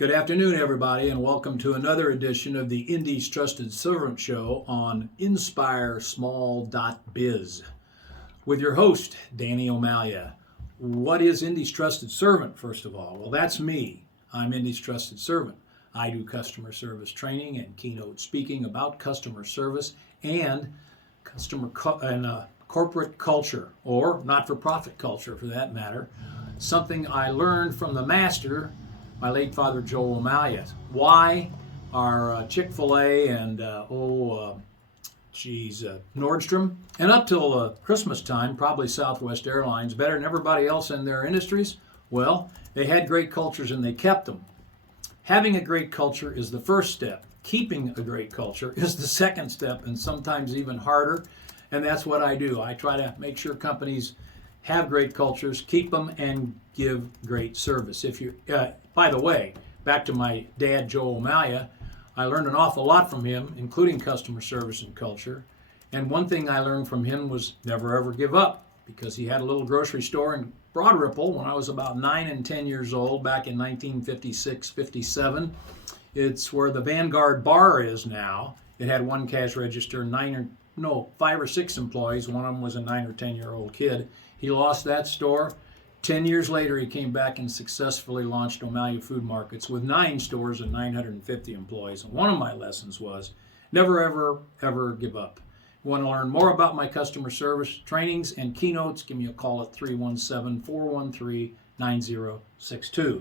Good afternoon, everybody, and welcome to another edition of the Indy's Trusted Servant Show on InspireSmall.biz with your host, Danny O'Malia. What is Indy's Trusted Servant, first of all? Well, that's me. I'm Indy's Trusted Servant. I do customer service training and keynote speaking about customer service and corporate culture, or not-for-profit culture, for that matter. Something I learned from the master, my late father, Joel O'Malia. Why are Chick-fil-A and Nordstrom, and up till Christmas time, probably Southwest Airlines, better than everybody else in their industries? Well, they had great cultures and they kept them. Having a great culture is the first step. Keeping a great culture is the second step, and sometimes even harder. And that's what I do. I try to make sure companies have great cultures, keep them, and give great service. By the way, back to my dad, Joel O'Malia, I learned an awful lot from him, including customer service and culture. And one thing I learned from him was never ever give up, because he had a little grocery store in Broad Ripple when I was about 9 and 10 years old, back in 1956, 57. It's where the Vanguard bar is now. It had one cash register, 5 or 6 employees. One of them was a 9 or 10-year-old kid. He lost that store. 10 years later, he came back and successfully launched O'Malia Food Markets with 9 stores and 950 employees. And one of my lessons was never, ever, ever give up. You want to learn more about my customer service trainings and keynotes, give me a call at 317-413-9062.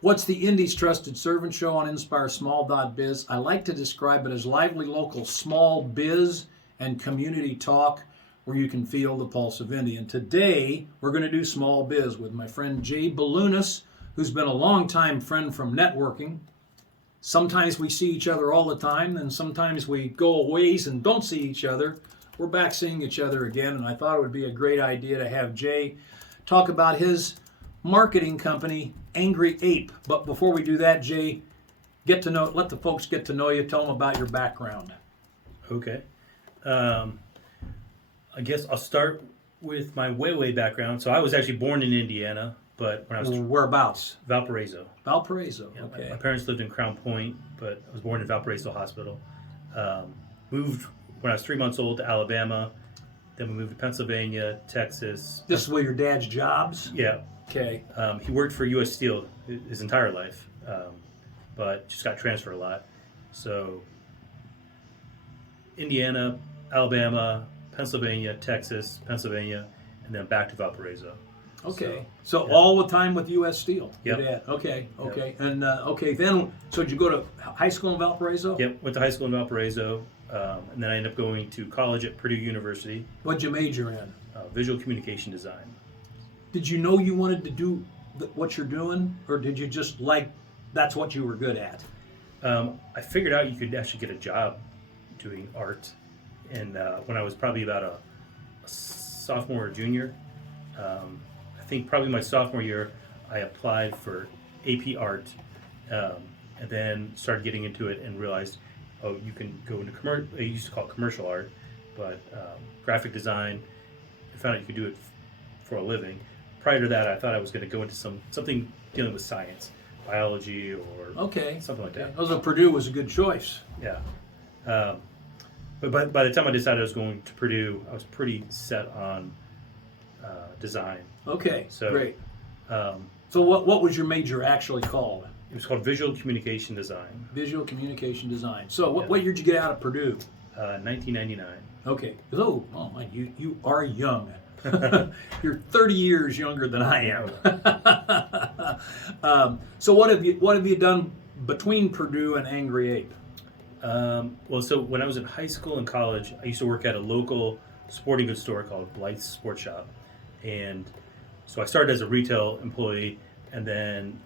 What's the Indy's Trusted Servant Show on InspireSmall.biz? I like to describe it as lively local small biz and community talk where you can feel the pulse of Indy. And today, we're going to do small biz with my friend Jay Bilunas, who's been a longtime friend from networking. Sometimes we see each other all the time, and sometimes we go a ways and don't see each other. We're back seeing each other again, and I thought it would be a great idea to have Jay talk about his marketing company, Angry Ape. But before we do that, Jay, let the folks get to know you. Tell them about your background. Okay. I guess I'll start with my way background. So I was actually born in Indiana, but when I was Whereabouts? Valparaiso. Valparaiso. Yeah, Okay. my parents lived in Crown Point, but I was born in Valparaiso Hospital. Moved when I was 3 months old to Alabama. Then we moved to Pennsylvania, Texas. This is where your dad's jobs? Yeah. Okay. He worked for U.S. Steel his entire life, but just got transferred a lot. So Indiana, Alabama, Pennsylvania, Texas, Pennsylvania, and then back to Valparaiso. Okay. So all the time with U.S. Steel? Yep. Your dad. Okay. Yep. And then, so did you go to high school in Valparaiso? Yep, went to high school in Valparaiso, and then I ended up going to college at Purdue University. What'd you major in? Visual communication design. Did you know you wanted to do what you're doing, or did you just that's what you were good at? I figured out you could actually get a job doing art, and when I was probably about a sophomore or junior, I think probably my sophomore year, I applied for AP Art, and then started getting into it and realized, you can go into I used to call it commercial art, but graphic design. I found out you could do it for a living. Prior to that, I thought I was going to go into something dealing with science, biology, or something like that. Also, Purdue was a good choice. Yeah. But by the time I decided I was going to Purdue, I was pretty set on design. Okay, So, great. So what was your major actually called? It was called Visual Communication Design. Visual Communication Design. So what year did you get out of Purdue? 1999. Okay. Oh man, you are young. You're 30 years younger than I am. So what have you done between Purdue and Angry Ape? Well, so when I was in high school and college, I used to work at a local sporting goods store called Blythe's Sports Shop. And so I started as a retail employee, and then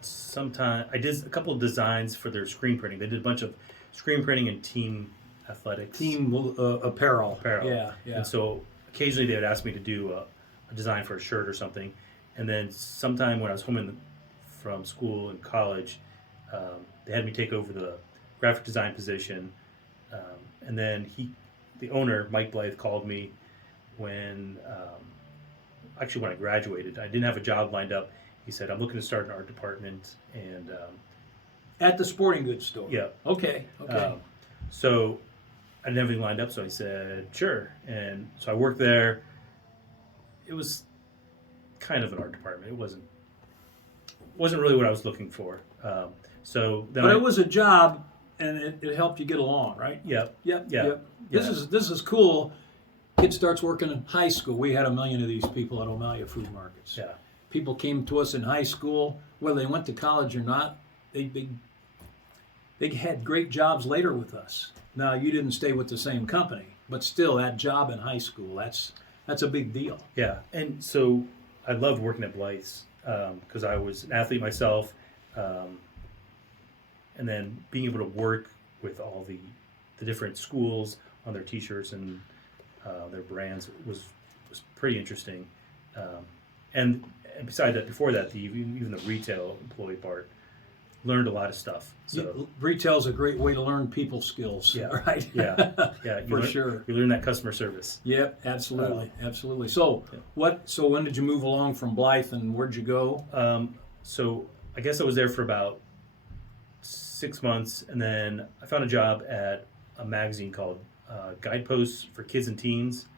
sometime I did a couple of designs for their screen printing. They did a bunch of screen printing and team athletics. Team apparel. Yeah. Yeah. And so occasionally they would ask me to do a design for a shirt or something. And then sometime when I was home from school and college, they had me take over the graphic design position. And then the owner, Mike Blythe, called me when I graduated. I didn't have a job lined up, he said, I'm looking to start an art department. And At the sporting goods store. yeah. Okay. Okay. So I didn't have anything lined up, so I said, sure. And so I worked there. It was kind of an art department. It wasn't really what I was looking for. So then But it was a job, and it helped you get along, right? Yep. Yep. Yeah. Yep. Yeah. This is cool. Kid starts working in high school. We had 1 million of these people at O'Malley food markets. Yeah. People came to us in high school, whether they went to college or not. They had great jobs later with us. Now you didn't stay with the same company, but still, that job in high school, that's a big deal. Yeah. And so I loved working at Blythe's because I was an athlete myself. And then being able to work with all the different schools on their T-shirts and their brands was pretty interesting. And besides that, before that, even the retail employee part, learned a lot of stuff. So Retail's a great way to learn people skills. yeah, Right. yeah. Sure. You learn that customer service. Yep. Absolutely. So So when did you move along from Blythe, and where'd you go? So I guess I was there for about 6 months, and then I found a job at a magazine called Guideposts for Kids and Teens.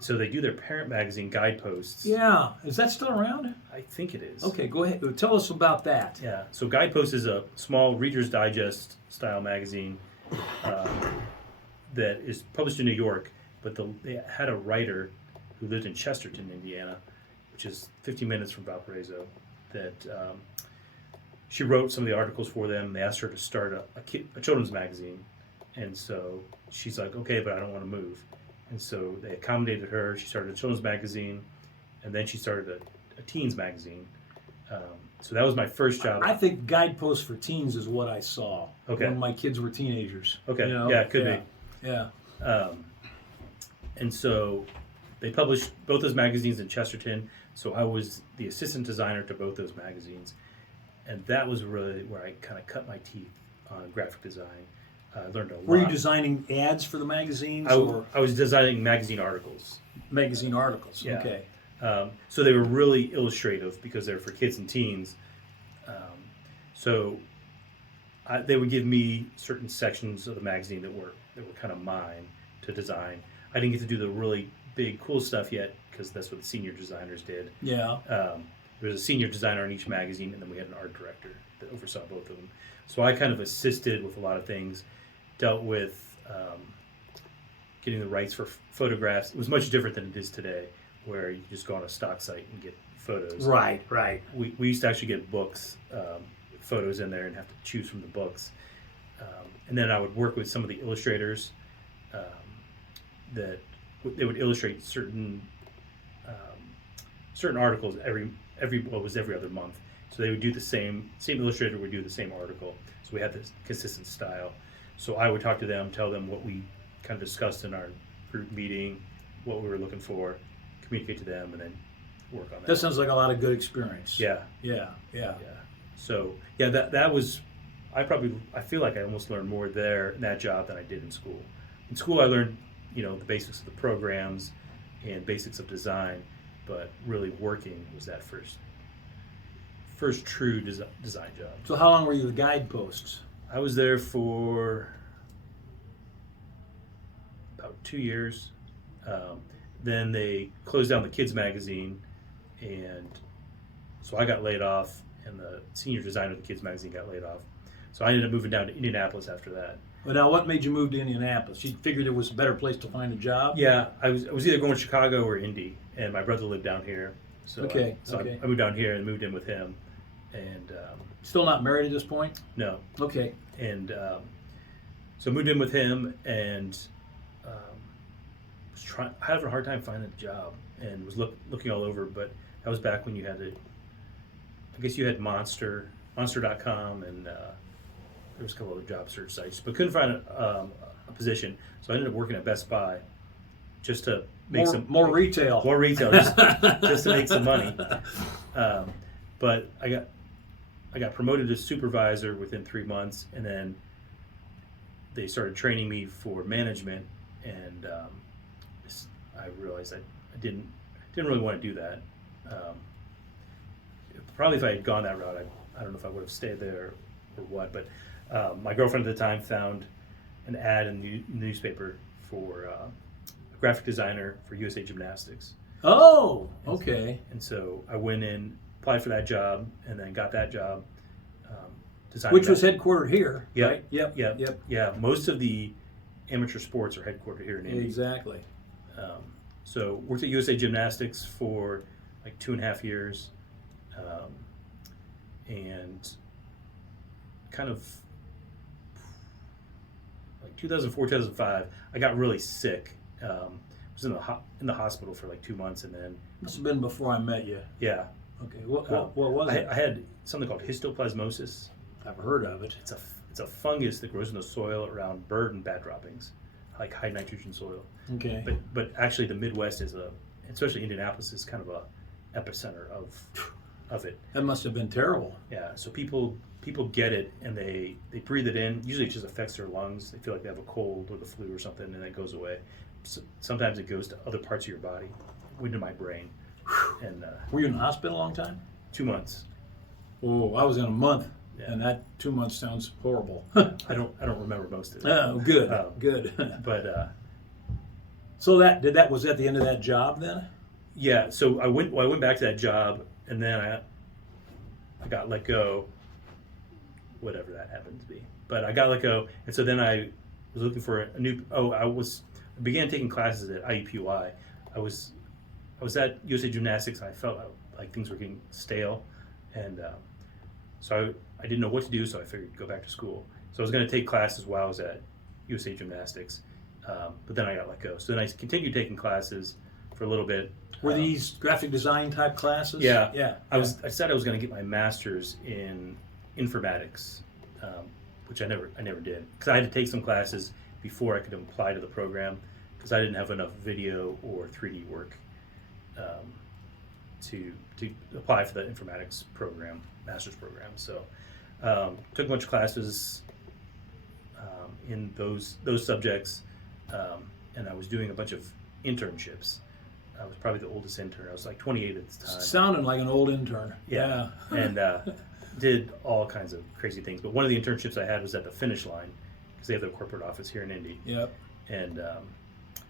So they do their parent magazine Guideposts. Yeah. Is that still around? I think it is. Okay. Go ahead. Tell us about that. Yeah. So Guideposts is a small Reader's Digest style magazine that is published in New York, but they had a writer who lived in Chesterton, Indiana, which is 15 minutes from Valparaiso, that she wrote some of the articles for them. They asked her to start a children's magazine. And so she's like, okay, but I don't want to move. And so they accommodated her. She started a children's magazine, and then she started a teens magazine. So that was my first job. I think Guideposts for Teens is what I saw when my kids were teenagers. Okay, You know? yeah, it could be. Yeah. And so they published both those magazines in Chesterton. So I was the assistant designer to both those magazines. And that was really where I kind of cut my teeth on graphic design. I learned a lot. Were you designing ads for the magazines or I was designing magazine articles. magazine articles? Yeah. Okay. So they were really illustrative because they're for kids and teens. They would give me certain sections of the magazine that were kind of mine to design. I didn't get to do the really big, cool stuff yet because that's what the senior designers did. Yeah. There was a senior designer in each magazine, and then we had an art director that oversaw both of them. So I kind of assisted with a lot of things, dealt with getting the rights for photographs. It was much different than it is today, where you just go on a stock site and get photos. Right. We used to actually get books, photos in there, and have to choose from the books. And then I would work with some of the illustrators that they would illustrate certain articles every other month. So they would do the same illustrator would do the same article. So we had this consistent style. So I would talk to them, tell them what we kind of discussed in our group meeting, what we were looking for, communicate to them, and then work on that. That sounds like a lot of good experience. Yeah. So that was, I feel like I almost learned more there in that job than I did in school. In school I learned, the basics of the programs and basics of design, but really working was that first true design job. So how long were you with Guideposts? I was there for about 2 years. Then they closed down the kids magazine, and so I got laid off, and the senior designer of the kids magazine got laid off. So I ended up moving down to Indianapolis after that. Well, now, what made you move to Indianapolis? You figured it was a better place to find a job? Yeah, I was either going to Chicago or Indy, and my brother lived down here. So Okay. I moved down here and moved in with him. And Still not married at this point? no, Okay. and so moved in with him, and was having a hard time finding a job, and was looking all over. But that was back when you had you had Monster.com, and there was a couple other job search sites, but couldn't find a position. So I ended up working at Best Buy just to make more retail. more retail, just to make some money. But I got promoted to supervisor within 3 months, and then they started training me for management, and I realized I didn't really want to do that. probably if I had gone that route, I don't know if I would have stayed there or what. But my girlfriend at the time found an ad in the newspaper for a graphic designer for USA Gymnastics. Oh, okay. And so I went in, applied for that job, and then got that job. Designing Which was headquartered here, Yeah, right? Yep. Yep. Yeah. Most of the amateur sports are headquartered here in Indy. Exactly. So worked at USA Gymnastics for like 2.5 years, and kind of like 2004, 2005, I got really sick. Was in the hospital for like 2 months, and then Must have been before I met you. yeah, Okay. What was it? I had something called histoplasmosis. I've heard of it. It's a fungus that grows in the soil around bird and bat droppings, like high nitrogen soil. Okay. But actually, the Midwest especially Indianapolis, is kind of a epicenter of it. That must have been terrible. Yeah. So people get it and they breathe it in. Usually, it just affects their lungs. They feel like they have a cold or the flu or something, and then it goes away. So sometimes it goes to other parts of your body, into my brain. And Were you in the hospital a long time? 2 months. Oh, I was in a month, Yeah. and that 2 months sounds horrible. I don't remember most of it. Oh, good, good. But So was that the end of that job then? yeah, so I went back to that job, and then I got let go, whatever that happened to be. But I got let go, and so then I was looking for a new. I began taking classes at IUPUI. I was at USA Gymnastics, and I felt like things were getting stale, and so I didn't know what to do. So I figured go back to school. So I was going to take classes while I was at USA Gymnastics, but then I got let go. So then I continued taking classes for a little bit. Were these graphic design type classes? Yeah, Yeah. I said I was going to get my master's in informatics, which I never did, because I had to take some classes before I could apply to the program, because I didn't have enough video or 3D work to apply for the informatics program, master's program. So took a bunch of classes in those subjects, and I was doing a bunch of internships. I was probably the oldest intern. I was like 28 at the time. Sounding like an old intern. Yeah. And did all kinds of crazy things. But one of the internships I had was at the Finish Line, because they have their corporate office here in Indy. Yep. And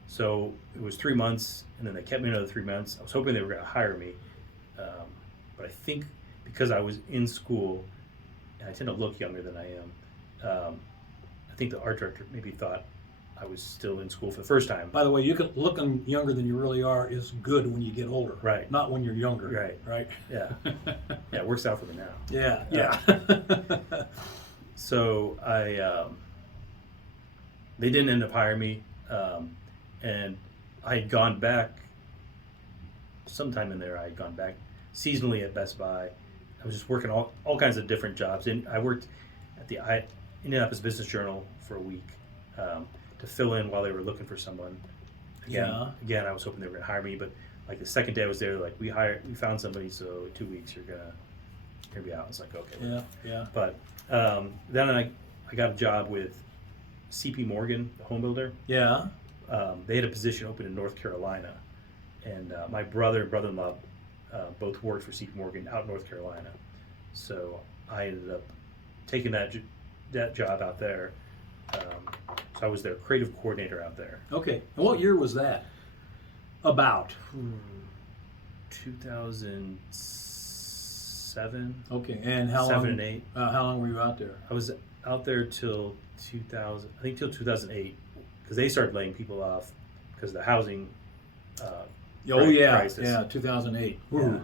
so it was 3 months, and then they kept me another 3 months. I was hoping they were going to hire me. But I think because I was in school, and I tend to look younger than I am, I think the art director maybe thought I was still in school for the first time. By the way, looking younger than you really are is good when you get older. Right. Not when you're younger. Right. Right. Yeah. Yeah, it works out for me now. Yeah. Yeah. So they didn't end up hiring me, and I had gone back sometime in there. I had gone back seasonally at Best Buy. I was just working all kinds of different jobs, and I worked at the Indianapolis Business Journal for a week to fill in while they were looking for someone. Again, I was hoping they were going to hire me, but like the second day I was there, like we found somebody, so in 2 weeks you're gonna be out. It's like okay. Yeah. Yeah. But then I got a job with CP Morgan, the home builder. Yeah. They had a position open in North Carolina, and my brother and brother-in-law both worked for CP Morgan out in North Carolina. So I ended up taking that job out there. So I was their creative coordinator out there. Okay. And what year was that? About. 2007. Okay. And how 7 long? and 8. How long were you out there? I was out there till 2000. I think till 2008, because they started laying people off because of the housing. Crisis. Yeah. 2008. Yeah.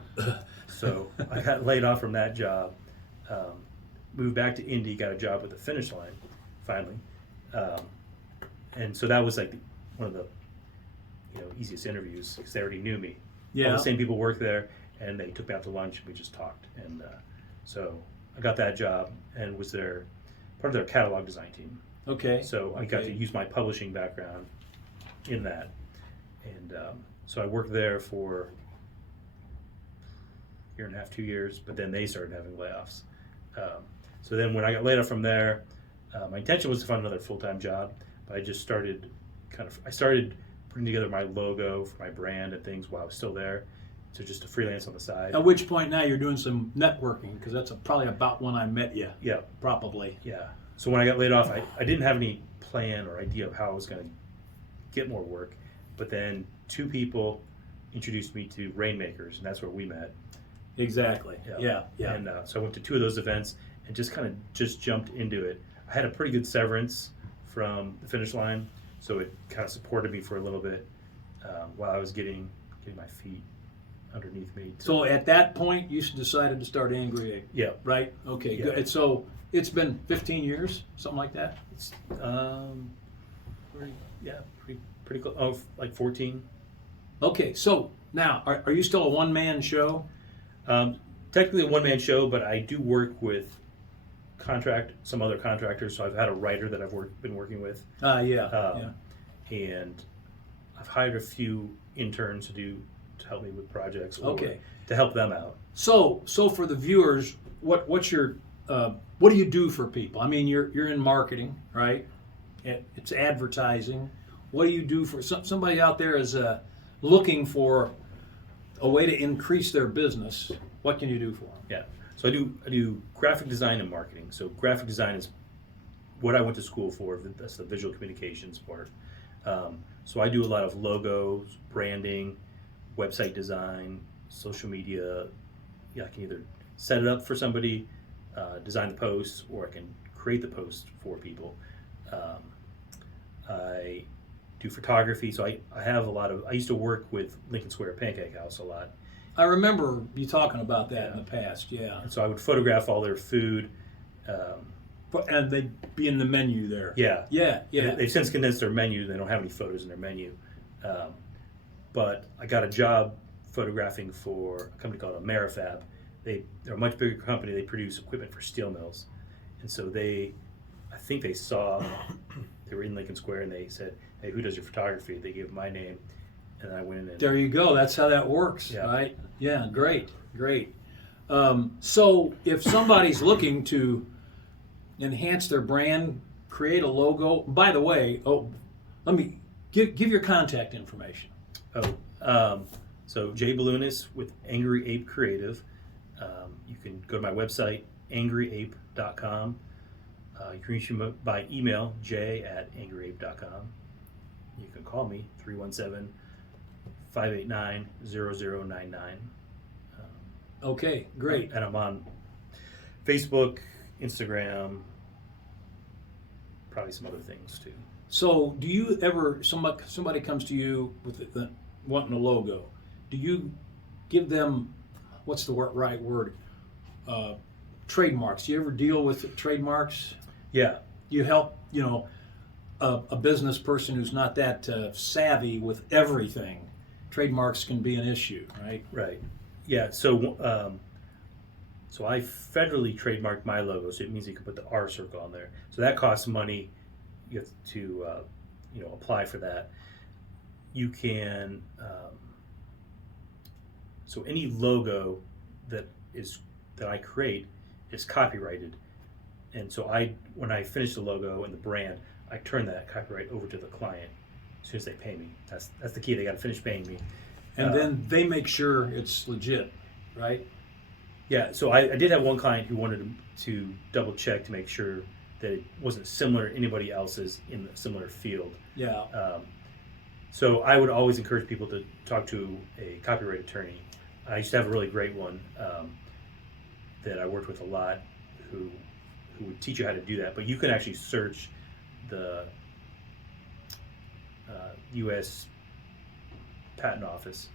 So I got laid off from that job. Moved back to Indy, got a job with the Finish Line, finally. And so that was like one of the easiest interviews, because they already knew me. Yeah. All the same people worked there, and they took me out to lunch and we just talked. And so I got that job and was part of their catalog design team. Okay. So I got to use my publishing background in that. And so I worked there for a year and a half, 2 years, but then they started having layoffs. So then when I got laid off from there, my intention was to find another full-time job, but I just started putting together my logo for my brand and things while I was still there, to just to freelance on the side. At which point now you're doing some networking, because that's probably about when I met you. Yeah, Probably. yeah. So when I got laid off, I didn't have any plan or idea of how I was going to get more work, but then two people introduced me to Rainmakers, and that's where we met. Exactly. Yeah. And so I went to two of those events and just jumped into it. I had a pretty good severance from the finish line, so it kind of supported me for a little bit while I was getting my feet underneath me. So at that point, you decided to start Angry Ape. Yeah. Right? Okay, Yeah. good. So it's been 15 years, something like that? It's, pretty close. Oh, like 14. Okay, so now, are you still a one-man show? Technically a one-man show, but I do work with some other contractors. So I've had a writer that I've been working with. Yeah. And I've hired a few interns to help me with projects. Or Okay. To help them out. So for the viewers, what's your what do you do for people? I mean, you're in marketing, right? It's advertising. What do you do for somebody out there is looking for a way to increase their business? What can you do for them? Yeah. So I do graphic design and marketing. So graphic design is what I went to school for. That's the visual communications part. So I do a lot of logos, branding, website design, social media. Yeah, I can either set it up for somebody, design the posts, or I can create the posts for people. I do photography. So I used to work with Lincoln Square Pancake House a lot. I remember you talking about that in the past, yeah. And so I would photograph all their food. And they'd be in the menu there. Yeah. Yeah. They've since condensed their menu. They don't have any photos in their menu. But I got a job photographing for a company called Amerifab. They're a much bigger company. They produce equipment for steel mills. And so I think they saw, they were in Lincoln Square, and they said, hey, who does your photography? They gave my name, and I went in and... There you go. That's how that works, Yeah. right? Yeah, great. So if somebody's looking to enhance their brand, create a logo, by the way, let me give your contact information. So Jay Bilunas with Angry Ape Creative. You can go to my website, angryape.com. You can reach me by email, jay@angryape.com. You can call me, 317-589-0099. Okay, great. And I'm on Facebook, Instagram, probably some other things too. So do you ever, somebody comes to you with wanting a logo, do you give them, what's the right word, trademarks? Do you ever deal with trademarks? Yeah. You help, a business person who's not that savvy with everything. Trademarks can be an issue, right? Right. Yeah. So I federally trademarked my logo, so it means you can put the R circle on there. So that costs money. You have to, apply for that. You can. So any logo that I create is copyrighted, and so when I finish the logo and the brand, I turn that copyright over to the client as soon as they pay me. That's the key. They got to finish paying me, and then they make sure it's legit, right? Yeah. So I did have one client who wanted to double check to make sure that it wasn't similar to anybody else's in a similar field. Yeah. So I would always encourage people to talk to a copyright attorney. I used to have a really great one that I worked with a lot who would teach you how to do that. But you can actually search the U.S. Patent Office.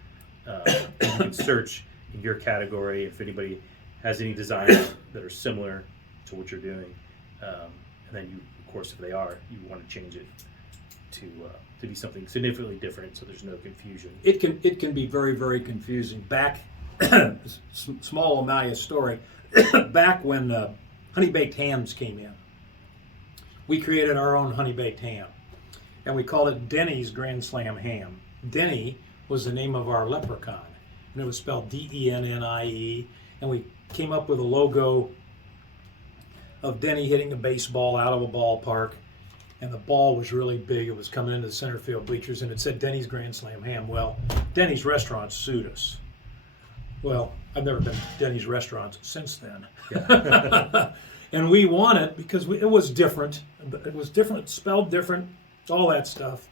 You can search in your category if anybody has any designs that are similar to what you're doing. And then you, of course, if they are, you want to change it to be something significantly different, so there's no confusion. It can be very, very confusing. Back, small Amalia story, back when honey baked hams came in, we created our own honey baked ham, and we called it Denny's Grand Slam Ham. Denny was the name of our leprechaun, and it was spelled D-E-N-N-I-E, and we came up with a logo of Denny hitting a baseball out of a ballpark, and the ball was really big. It was coming into the center field bleachers, and it said Denny's Grand Slam Ham. Well, Denny's restaurant sued us. Well, I've never been to Denny's restaurants since then. Yeah. And we won it because it was different. It was different, spelled different, all that stuff.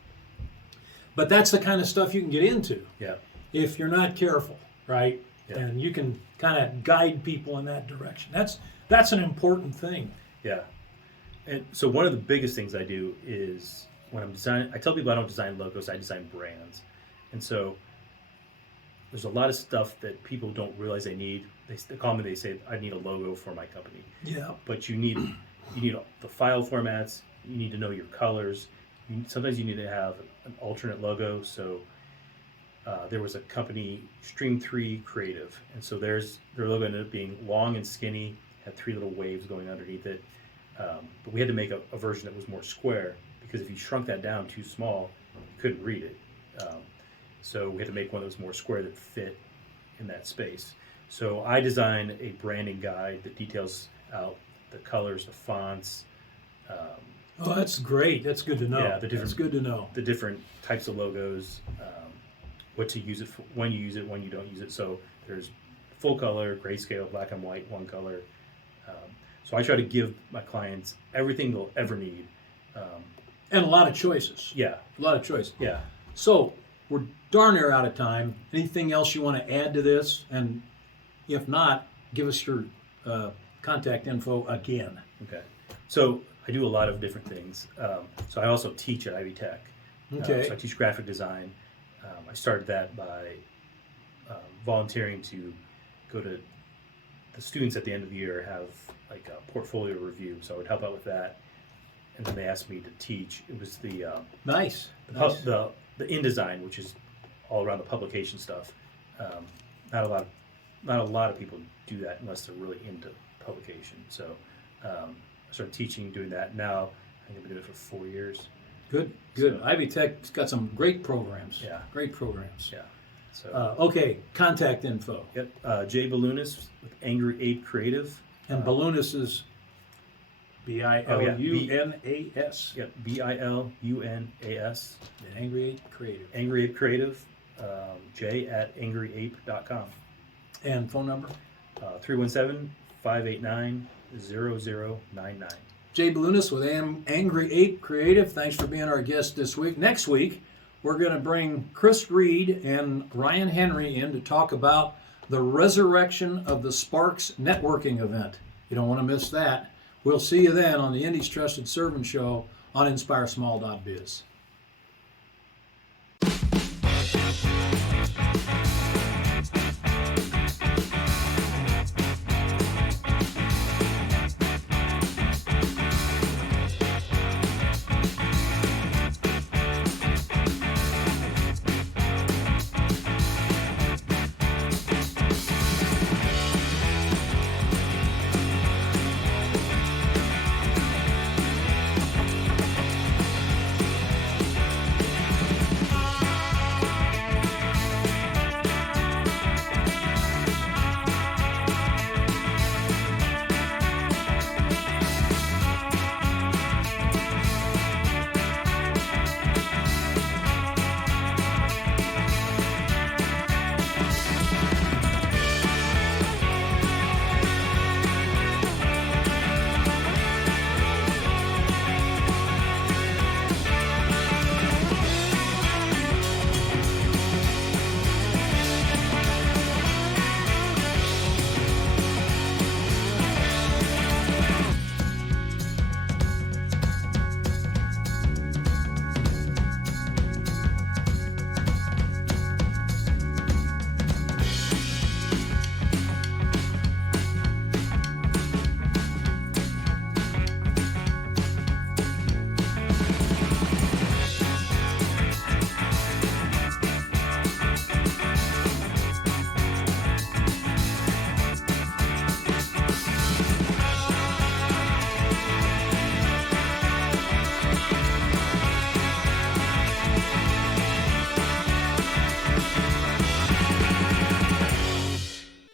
But that's the kind of stuff you can get into Yeah. if you're not careful, right? Yeah. And you can kind of guide people in that direction. That's an important thing. Yeah. And so one of the biggest things I do is when I'm designing, I tell people I don't design logos, I design brands. And so there's a lot of stuff that people don't realize they need. They call me, they say, I need a logo for my company. Yeah. But you need the file formats, you need to know your colors. Sometimes you need to have an alternate logo. So there was a company, Stream 3 Creative. And so their logo ended up being long and skinny, had 3 little waves going underneath it. But we had to make a version that was more square, because if you shrunk that down too small, you couldn't read it. So we had to make one that was more square that fit in that space. So I designed a branding guide that details out the colors, the fonts. Oh, that's great. That's good to know. Yeah, that's good to know. The different types of logos, what to use it for, when you use it, when you don't use it. So there's full color, grayscale, black and white, one color. So I try to give my clients everything they'll ever need. And a lot of choices. Yeah, A lot of choices. yeah. So we're darn near out of time. Anything else you want to add to this? And if not, give us your contact info again. Okay. So I do a lot of different things. So I also teach at Ivy Tech. Okay. So I teach graphic design. I started that by volunteering to go to the students at the end of the year have like a portfolio review. So I would help out with that. And then they asked me to teach. It was the Nice. the InDesign, which is all around the publication stuff. Not a lot of people do that unless they're really into publication. So I started teaching, doing that. Now I think I've been doing it for 4 years. Good. So- Ivy Tech's got some great programs. Yeah. Great programs. Yeah. So Okay, contact info. yep, Jay Bilunas with Angry Ape Creative. And Bilunas is Bilunas. Yep, Bilunas. Angry Ape Creative. Angry Ape Creative. Jay at angryape.com. And phone number? 317-589-0099. Jay Bilunas with Angry Ape Creative. Thanks for being our guest this week. Next week, we're going to bring Chris Reed and Ryan Henry in to talk about the resurrection of the Sparks networking event. You don't want to miss that. We'll see you then on the Indy's Trusted Servant Show on InspireSmall.biz.